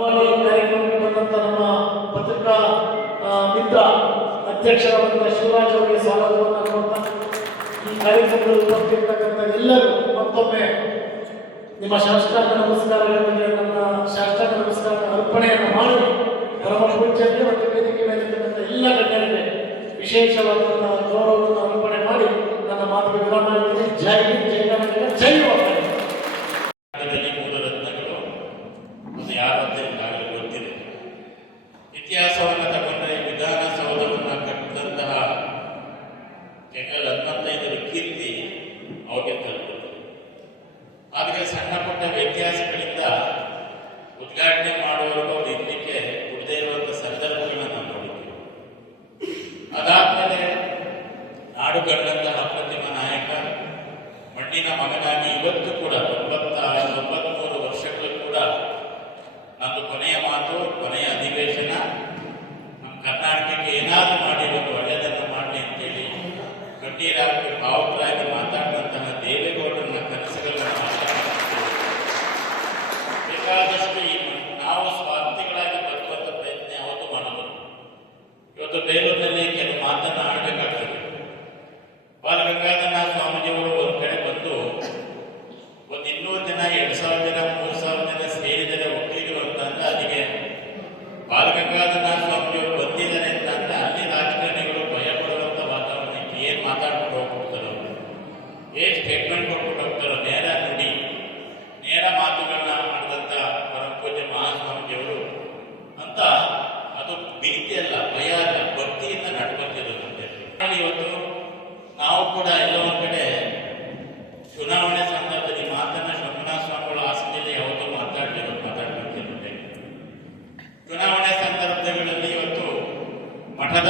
ಕಾರ್ಯಕ್ರಮಕ್ಕೆ ಬಂದಂತ ನಮ್ಮ ಪತ್ರಿಕಾ ಮಿತ್ರ ಅಧ್ಯಕ್ಷರಾದಂತಹ ಶಿವರಾಜ್ ಅವರಿಗೆ ಸ್ವಾಗತವನ್ನು ಕೊಡ್ತಾ ಈ ಕಾರ್ಯಕ್ರಮದಲ್ಲಿ ಉಪಸ್ಥಿತರಿರ್ತಕ್ಕಂಥ ಎಲ್ಲರೂ ಮತ್ತೊಮ್ಮೆ ನಿಮ್ಮ ಶಾಸ್ತ್ರಾಂಗ ನಮಸ್ಕಾರಗಳಿಗೆ ನನ್ನ ಶಾಸ್ತ್ರಾಂಗ ನಮಸ್ಕಾರ ಅರ್ಪಣೆಯನ್ನು ಮಾಡಿ ಪರಮ ಪೂಜ್ಯತೆ ಮತ್ತು ವೇದಿಕೆ ಮೇಲಿರ್ತಕ್ಕಂಥ ಎಲ್ಲ ಗಣ್ಯರಿಗೆ ವಿಶೇಷವಾದಂತಹ ಗೌರವವನ್ನು ಅರ್ಪಣೆ ಮಾಡಿ ನನ್ನ ಮಾತಿಗೆ ವಿರಾಮ ಮಾಡ್ತೀನಿ. ಜೈ ಹಿಂದ್, ಜೈ ಕರ್ನಾಟಕ, ಜೈ ವಾಕರ್. ಇತಿಹಾಸವನ್ನು ತಗೊಂಡ್ರೆ ವಿಧಾನಸೌಧವನ್ನು ಕಟ್ಟಿದಂತಹ ಜನರಲ್ 15 ಕೀರ್ತಿ ಅವ್ರಿಗೆ ತಲುಪುತ್ತೆ. ಆದರೆ ಸಣ್ಣ ಪುಟ್ಟ ವ್ಯತ್ಯಾಸಗಳಿಂದ ಉದ್ಘಾಟನೆ ಮಾಡುವವರೆಗೂ ಅವ್ರು ಇರಲಿಕ್ಕೆ ಉಳಿದೇ ಇರುವಂತಹ ಸಂದರ್ಭಗಳನ್ನು ನಾವು ನೋಡಿದ್ದೀವಿ. ಅದಾದ್ಮೇಲೆ ನಾಡು ಕಂಡಂತಹ ಅಪ್ರತಿಮ ನಾಯಕ, ಮಣ್ಣಿನ ಮಗನಾಗಿ ಇವತ್ತು ಕೂಡ 93 ವರ್ಷಗಳು ಕೂಡ ನಂದು ಕೊನೆಯ ಮಾತು, ಕೊನೆಯ ಅಧಿವೇಶನ, ನಮ್ಮ ಕರ್ನಾಟಕಕ್ಕೆ ಏನಾದರೂ ಮಾಡಿ ಒಂದು ಒಳ್ಳೆಯದನ್ನು ಮಾಡಲಿ ಅಂತೇಳಿ ಕಣ್ಣೀರಾಗಿ ಭಾವುಕರಾಗಿ ಮಾತಾಡುವಂತಹ ದೇವೇಗೌಡರನ್ನ ಕನಸುಗಳನ್ನು ಬೇಕಾದಷ್ಟು ನಾವು ಸ್ವಾರ್ಥಿಗಳಾಗಿ ಬರುವಂಥ ಪ್ರಯತ್ನ ಯಾವತ್ತೂ ಮಾಡಬಹುದು. ಇವತ್ತು ಬೇಲೂರಿನಲ್ಲಿ ಕೆಲವು ಮಾತನ್ನು ಆಡಬೇಕಾಗ್ತದೆ. ಬಾಲಗಂಗಾಧರನಾಥ ಸ್ವಾಮೀಜಿಯವರು ಒಂದು ಕಡೆ ಬಂದು ಒಂದು 200 ಜನ 2000 ಜನ 3000 ಜನ ಸೇರಿದರೆ ಒಕ್ಕಲಿಗರು ಅಂತಂದ್ರೆ ಅದಕ್ಕೆ ಬಾಲಗಂಗಾಧರನಾಥ ಸ್ವಾಮಿಯವರು ಬಂದಿದ್ದಾರೆ ಅಂತಂದ್ರೆ ಅಲ್ಲಿ ರಾಜಕಾರಣಿಗಳು ಭಯ ಪಡುವಂಥ ವಾತಾವರಣಕ್ಕೆ ಏನು ಮಾತಾಡ್ಕೊಂಡು ಹೋಗ್ಬಿಡ್ತಾರೋ, ಏನು ಸ್ಟೇಟ್ಮೆಂಟ್ ಕೊಟ್ಬಿಟ್ಟು ಹೋಗ್ತಾರೋ, ನೇರ ನುಡಿ ನೇರ ಮಾತುಗಳನ್ನ ಮಾಡಿದಂಥ ಪರಮಪೂಜ್ಯ ಮಹಾಸ್ವಾಮಿಜಿಯವರು ಅಂತ ಅದು ಭೀತಿ ಅಲ್ಲ, ಭಯ ಅಲ್ಲ, ಭಕ್ತಿಯಿಂದ ನಡ್ಕೊತಿರೋದಂತೆ. ಇವತ್ತು ನಾವು ಕೂಡ ಎಲ್ಲೋ ಒಂದು ಕಡೆ ಚುನಾವಣೆ ಸಂದರ್ಭದಲ್ಲಿ ಮಾತನ್ನ ಶಂಭುನಾಥ ಸ್ವಾಮಿಗಳು ಆಸಕ್ತಿಯಲ್ಲಿ ಯಾವತ್ತೂ ಮಾತಾಡಬೇಕಿರುತ್ತೆ. ಚುನಾವಣೆ ಸಂದರ್ಭಗಳಲ್ಲಿ ಇವತ್ತು ಮಠದ